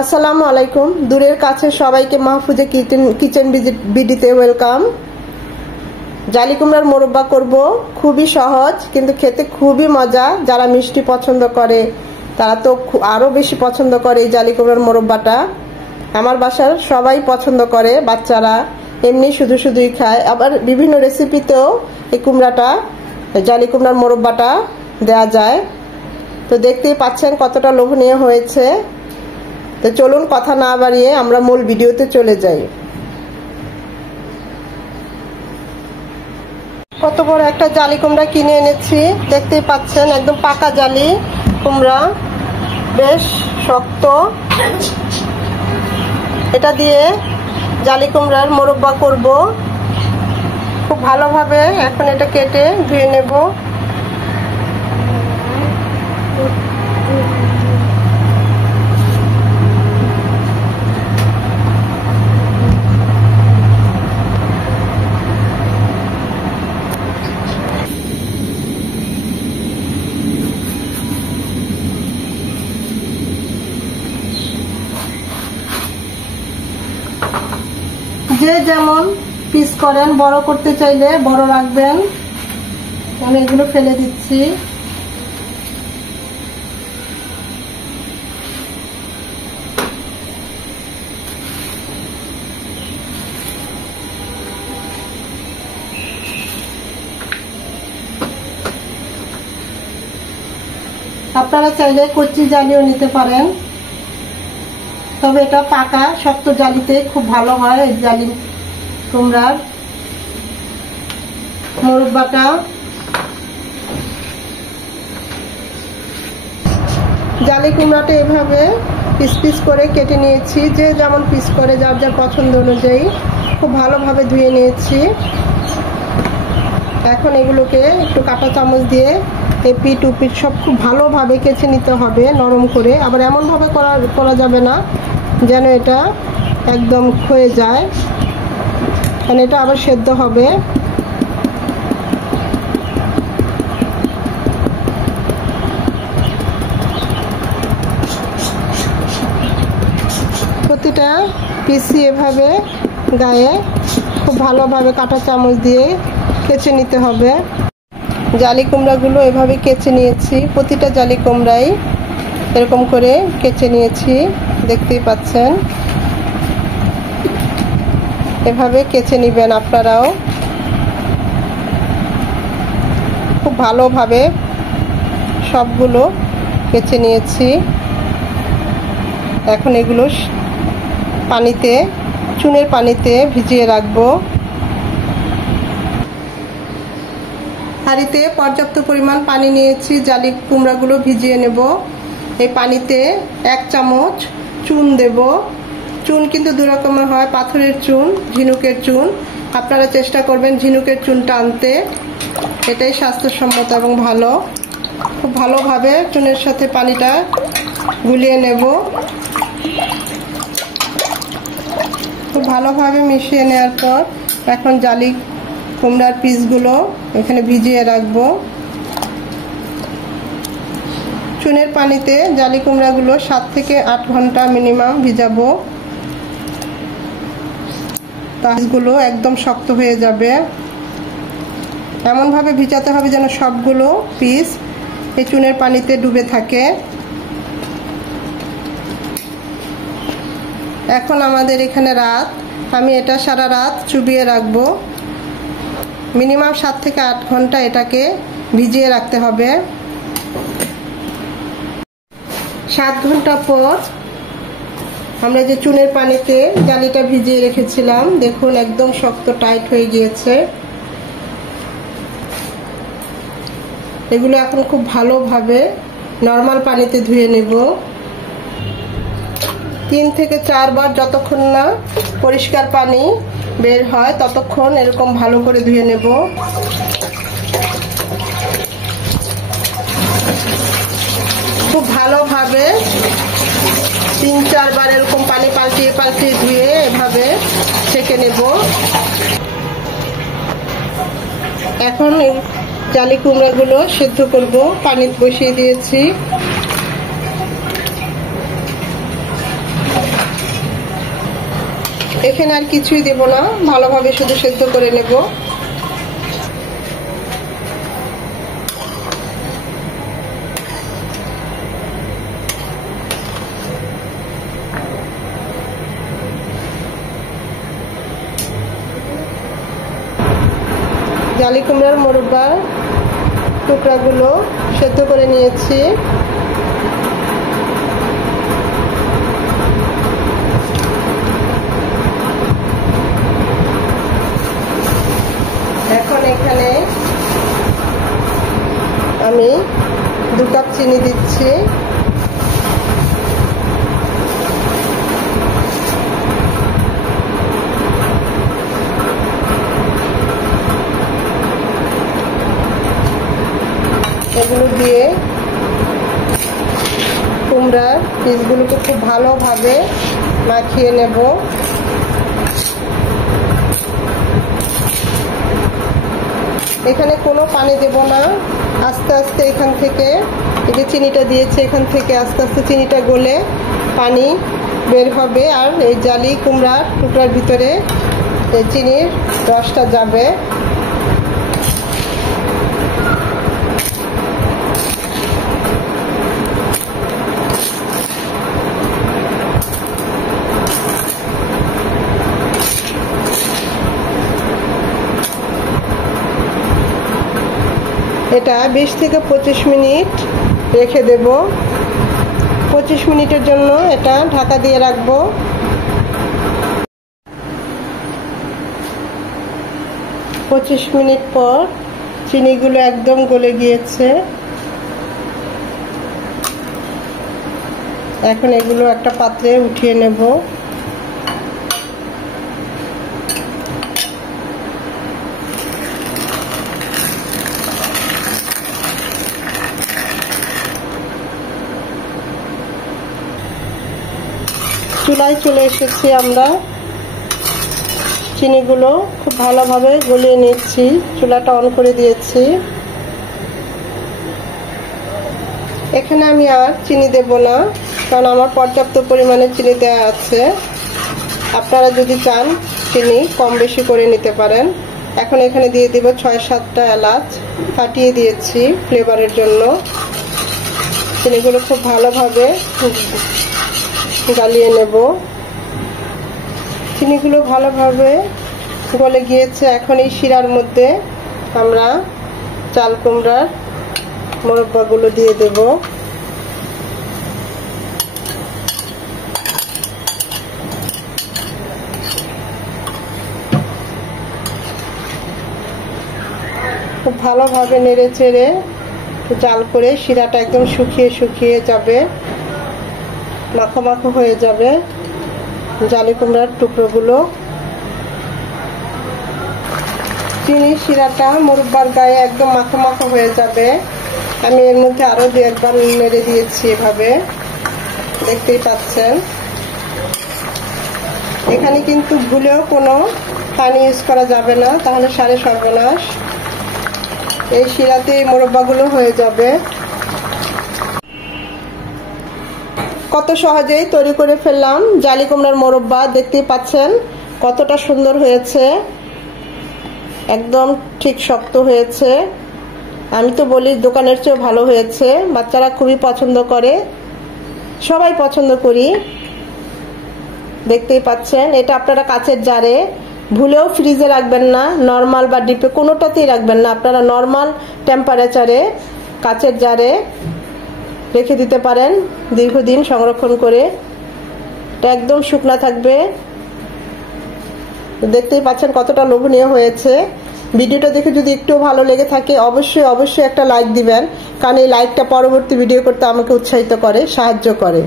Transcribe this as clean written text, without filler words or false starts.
আসসালামু আলাইকুম। দূরের কাছে সবাইকে মাহফুজা কিচেন বিডিতে ওয়েলকাম। জালি কুমড়ার মোরব্বা করব, খুবই সহজ কিন্তু খেতে খুবই মজা। যারা মিষ্টি পছন্দ করে তারা তো আরো বেশি পছন্দ করে এই জালি কুমড়ার মোরব্বাটা। আমার বাসার সবাই পছন্দ করে, বাচ্চারা এমনি শুধু শুধুই খায়, আবার বিভিন্ন রেসিপিতেও এই কুমড়াটা জালি কুমড়ার মোরব্বাটা দেয়া যায়। তো দেখতেই পাচ্ছেন কতটা লোভনীয় হয়েছে। তো চলুন কথা না বাড়িয়ে আমরা মূল ভিডিওতে চলে যাই। কত বড় একটা জালি কুমড়া কিনে এনেছি, দেখতেই পাচ্ছেন একদম পাকা জালি কুমড়া, বেশ শক্ত। এটা দিয়ে জালি কুমড়ার মোরব্বা করব খুব ভালোভাবে। এখন এটা কেটে ধুয়ে নেব। যে যেমন পিস করেন, বড় করতে চাইলে বড় রাখবেন। আমি এগুলো ফেলে দিচ্ছি। আপনারা চাইলে কচি জালিও নিতে পারেন, তবে এটা পাকা শক্ত জালিতে খুব ভালো হয় এই জালি কুমড়ার মোরব্বাটা। জালি কুমড়াটা এভাবে পিস পিস করে কেটে নিয়েছি, যে যেমন পিস করে যার যার পছন্দ অনুযায়ী খুব ভালোভাবে ধুয়ে নিয়েছি। এখন এগুলোকে একটু কাঁটা চামচ দিয়ে এপিট উপিট সব খুব ভালোভাবে কেচে নিতে হবে, নরম করে। আবার এমনভাবে করা যাবে না যেন এটা একদম ক্ষয়ে যায়, কারণ এটা আবার সেদ্ধ হবে। প্রতিটা পিসি এভাবে গায়ে খুব ভালোভাবে কাঁটা চামচ দিয়ে কেচে নিতে হবে। জালি কুমড়াগুলো এভাবে কেচে নিয়েছি, প্রতিটা জালি কুমড়াই এরকম করে কেচে নিয়েছি, দেখতেই পাচ্ছেন। এভাবে কেচে নিবেন আপনারাও, খুব ভালোভাবে সবগুলো কেচে নিয়েছি। এখন এগুলো পানিতে, চুনের পানিতে ভিজিয়ে রাখবো। হাঁড়িতে পর্যাপ্ত পরিমাণ পানি নিয়েছি, জালি কুমড়াগুলো ভিজিয়ে নেব। এই পানিতে 1 চামচ চুন দেব। চুন কিন্তু দু রকমের হয়, পাথরের চুন, ঝিনুকের চুন। আপনারা চেষ্টা করবেন ঝিনুকের চুনটা আনতে, এটাই স্বাস্থ্যসম্মত এবং ভালো। খুব ভালোভাবে চুনের সাথে পানিটা গুলিয়ে নেব। খুব ভালোভাবে মিশিয়ে নেওয়ার পর এখন জালি কুমড়ার পিসগুলো এখানে ভিজিয়ে রাখবো। চুনের পানিতে জালি কুমড়াগুলো 7 থেকে 8 ঘন্টা মিনিমাম ভিজাবো, পিসগুলো একদম শক্ত হয়ে যাবে। এমনভাবে ভিজাতে হবে যেন সবগুলো পিস এই চুনের পানিতে ডুবে থাকে। এখন আমাদের এখানে রাত, আমি এটা সারা রাত চুবিয়ে রাখবো। মিনিমাম 7 থেকে 8 ঘন্টা এটাকে ভিজিয়ে রাখতে হবে। 7 ঘন্টা পর আমরা যে চুনের পানিতে জালিটা ভিজিয়ে রেখেছিলাম, দেখুন একদম শক্ত টাইট হয়ে গিয়েছে। এগুলো এখন খুব ভালোভাবে নরমাল পানিতে ধুয়ে নেব। 3 থেকে 4 বার, যতক্ষণ না পরিষ্কার পানি বের হয় ততক্ষণ এরকম ভালো করে ধুয়ে নেব। খুব ভালোভাবে 3-4 বার এরকম পানি পাল্টিয়ে পাল্টিয়ে ধুয়ে এভাবে ছেঁকে নেব। এখন জালি কুমড়াগুলো সেদ্ধ করব, পানি বসিয়ে দিয়েছি। এখানে আর কিছুই দেব না, ভালোভাবে শুধু সেদ্ধ করে নেব। জালি কুমড়ার মোরব্বা টুকরাগুলো সেদ্ধ করে নিয়েছি। এখন এখানে আমি 2 কাপ চিনি দিচ্ছি। এগুলো দিয়ে কুমড়ার পিসগুলোকে খুব ভালোভাবে মাখিয়ে নেব। এখানে কোনো পানি দেব না, আস্তে আস্তে এখান থেকে এই যে চিনিটা দিয়েছে এখান থেকে আস্তে আস্তে চিনিটা গলে পানি বের হবে, আর এই জালি কুমড়ার টুকরার ভিতরে এই চিনির রসটা যাবে। এটা 20 থেকে 25 মিনিট রেখে দেব। 25 মিনিটের জন্য এটা ঢাকা দিয়ে রাখবো। 25 মিনিট পর চিনিগুলো একদম গলে গিয়েছে। এখন এগুলো একটা পাত্রে উঠিয়ে নেব। চুলায় চলে এসেছি আমরা। চিনিগুলো খুব ভালোভাবে গলিয়ে নিচ্ছি, চুলাটা অন করে দিয়েছি। এখানে আমি আর চিনি দেব না, কারণ আমার পর্যাপ্ত পরিমাণে চিনি দেওয়া আছে। আপনারা যদি চান চিনি কম বেশি করে নিতে পারেন। এখন এখানে দিয়ে দিব 6-7টা এলাচ ফাটিয়ে দিয়েছি ফ্লেভারের জন্য। চিনিগুলো খুব ভালোভাবে গালিয়ে নেব। চিনিগুলো ভালোভাবে গলে গিয়েছে। এখন এই শিরার মধ্যে আমরা চাল কুমড়ার মোরব্বাগুলো দিয়ে দেব। খুব ভালোভাবে নেড়ে চেড়ে জাল করে শিরাটা একদম শুকিয়ে শুকিয়ে যাবে, মাখো মাখো হয়ে যাবে জালি কুমড়ার টুকরোগুলো। চিনি শিরাটা মোরব্বার গায়ে একদম মাখো মাখো হয়ে যাবে। আমি এর মধ্যে আরো 2-1 বার নেড়ে দিয়েছি, এভাবে দেখতেই পাচ্ছেন। এখানে কিন্তু ভুলেও কোনো পানি ইউজ করা যাবে না, তাহলে সারে সর্বনাশ। এই শিরাতে এই মোরব্বাগুলো হয়ে যাবে। কত সহজেই তৈরি করে ফেললাম জালি কুমড়ার মোরব্বা। দেখতেই পাচ্ছেন কতটা সুন্দর হয়েছে, একদম ঠিক শক্ত হয়েছে। আমি তো বলি দোকানের চেয়েও ভালো হয়েছে। বাচ্চারা খুবই পছন্দ করে, সবাই পছন্দ করি। দেখতেই পাচ্ছেন। এটা আপনারা কাচের জারে, ভুলেও ফ্রিজে রাখবেন না, নরমাল বা ডিপে কোনোটাতেই রাখবেন না। আপনারা নরমাল টেম্পারেচারে কাচের জারে রেখে দিতে পারেন দীর্ঘদিন সংরক্ষণ করে। এটা একদম শুকনা থাকবে। দেখতেই পাচ্ছেন কতটা লোভনীয় হয়েছে। ভিডিওটা দেখে যদি একটু ভালো লেগে থাকে অবশ্যই অবশ্যই একটা লাইক দিবেন, কারণ এই লাইকটা পরবর্তী ভিডিও করতে আমাকে উৎসাহিত করে, সাহায্য করে।